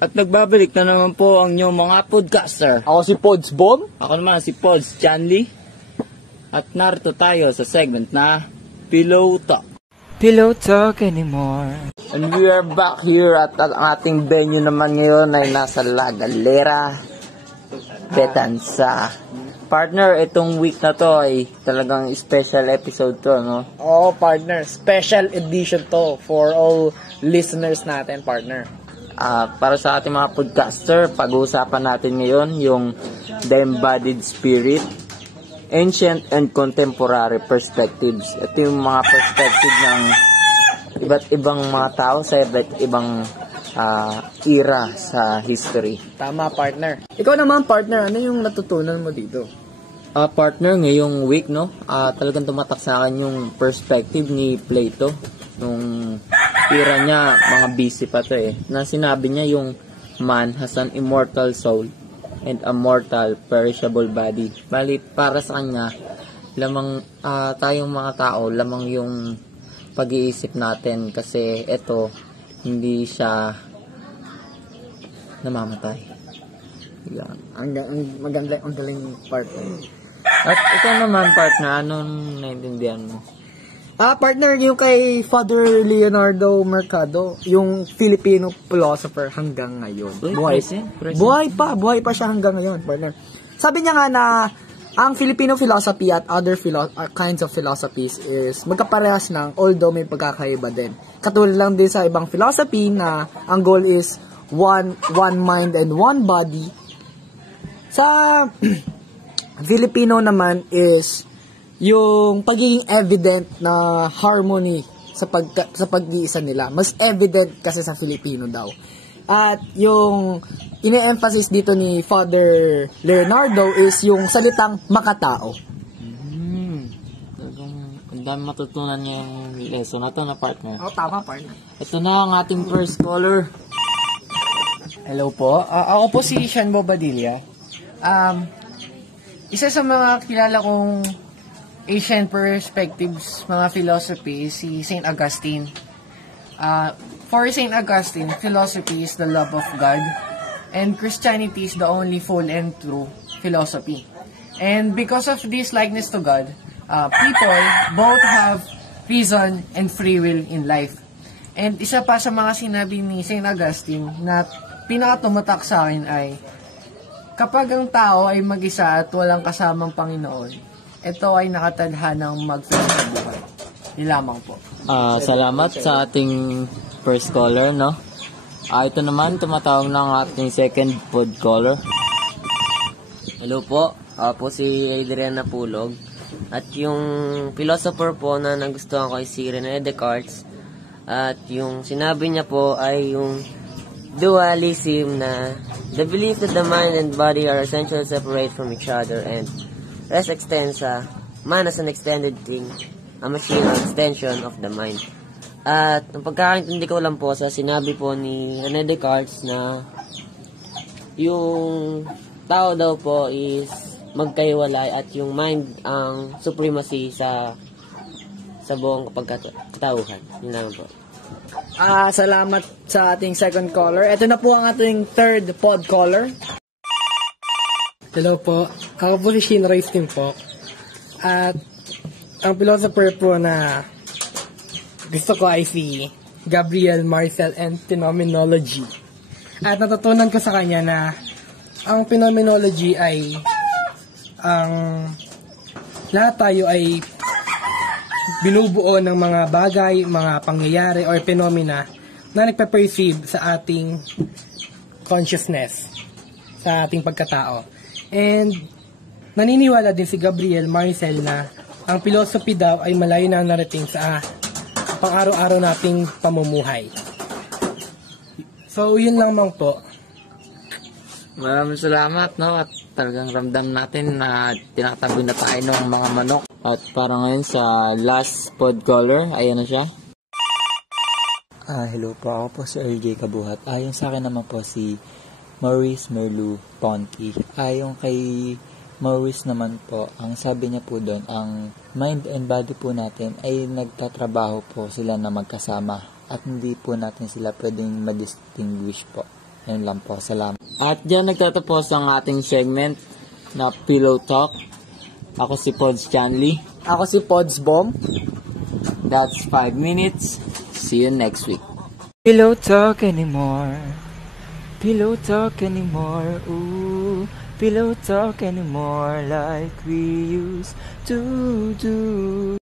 At nagbabalik na naman po ang inyong mga podcaster. Ako si Pods Bomb. Ako naman si Pods Chanley. At narito tayo sa segment na Pillow Talk. Pillow Talk anymore. And we are back here at ang ating venue naman ngayon ay nasa La Galera, Betanza. Partner, itong week na to ay talagang special episode to, no? Oo, partner. Special edition to for all listeners natin, partner. Para sa ating mga podcaster, pag-uusapan natin ngayon yung The Embodied Spirit, Ancient and Contemporary Perspectives. Ito yung mga perspective ng iba't ibang mga tao sa iba't ibang era sa history. Tama, partner. Ikaw naman, partner, ano yung natutunan mo dito? Partner, ngayong week, no, talagang tumatak sa akin yung perspective ni Plato. Nung era niya, mga busy pa to na sinabi niya yung man has an immortal soul and a mortal, perishable body. Bali, para sa kanya, lamang tayong mga tao, lamang yung pag-iisip natin kasi ito, hindi siya namamatay. Ang maganda, ang galing partner. At ikaw naman, partner, anong naintindihan mo? Partner, yung kay Father Leonardo Mercado, yung Filipino philosopher hanggang ngayon. Buhay pa siya hanggang ngayon, partner. Sabi niya nga na ang Filipino philosophy at other kinds of philosophies is magkaparehas ng, although may pagkakaiba din. Katulad lang din sa ibang philosophy na ang goal is one mind and one body. Sa Filipino naman is yung pagiging evident na harmony sa pag-iisa nila. Mas evident kasi sa Filipino daw. At yung ine-emphasis dito ni Father Leonardo is yung salitang makatao. Ang dami matutunan niya yung lesson na to na partner. Tama, partner. Ito na ang ating first caller. Hello po. Ako po si Sean Bobadilla. Isa sa mga kilala kong ancient perspectives, mga philosophy, si St. Augustine. For St. Augustine, philosophy is the love of God, and Christianity is the only full and true philosophy. And because of this likeness to God, people both have reason and free will in life. And isa pa sa mga sinabi ni St. Augustine na pinakatumatak sa akin ay, kapag ang tao ay mag-isa at walang kasamang Panginoon, ito ay nakatadhanang mag-fail sa buhay. Lamang po. Salamat sa ating first caller, no? Ito naman, tumatawag na ang ating second pod caller. Hello po. Ako po si Adrian Napulog. At yung philosopher po na nagustuhan ko ay si René Descartes. At yung sinabi niya po ay yung dualism na the belief that the mind and body are essentially separate from each other and res extensa, man as an extended thing, a machine or extension of the mind. At ang pagkakaintindi ko lang po sa sinabi po ni René Descartes na yung tao daw po is magkaiwalay at yung mind ang supremacy sa buong katauhan. Yun lang po. Salamat sa ating second caller. Ito na po ang ating third pod caller. Hello po. Ako po si Shin Rice din po. At ang philosopher po na gusto ko ay si Gabriel Marcel and Phenomenology. At natutunan ko sa kanya na ang phenomenology ay lahat tayo ay binubuo ng mga bagay, mga pangyayari or phenomena na nagpe-perceive sa ating consciousness, sa ating pagkatao. And naniniwala din si Gabriel Marcel na ang philosophy daw ay malayo na narating sa pang-araw-araw nating pamumuhay. So, yun lang mang po. Maraming salamat, no? At talagang ramdam natin na tinatabi na tayo ng mga manok. At para ngayon sa last pod caller, ayan na siya. Hello po, ako po si RJ Kabuhat. Yung sa akin naman po si Maurice Merleau Ponty. Yung kay Maurice naman po, ang sabi niya po doon, ang mind and body po natin ay nagtatrabaho po sila na magkasama at hindi po natin sila pwedeng ma-distinguish po. Yan lang po. Salamat. At dyan nagtatapos ang ating segment na Pillow Talk. Ako si Pods Chanley. Ako si Pods Bomb. That's 5 minutes. See you next week. Pillow talk anymore. Pillow talk anymore. Ooh, pillow talk anymore like we used to do.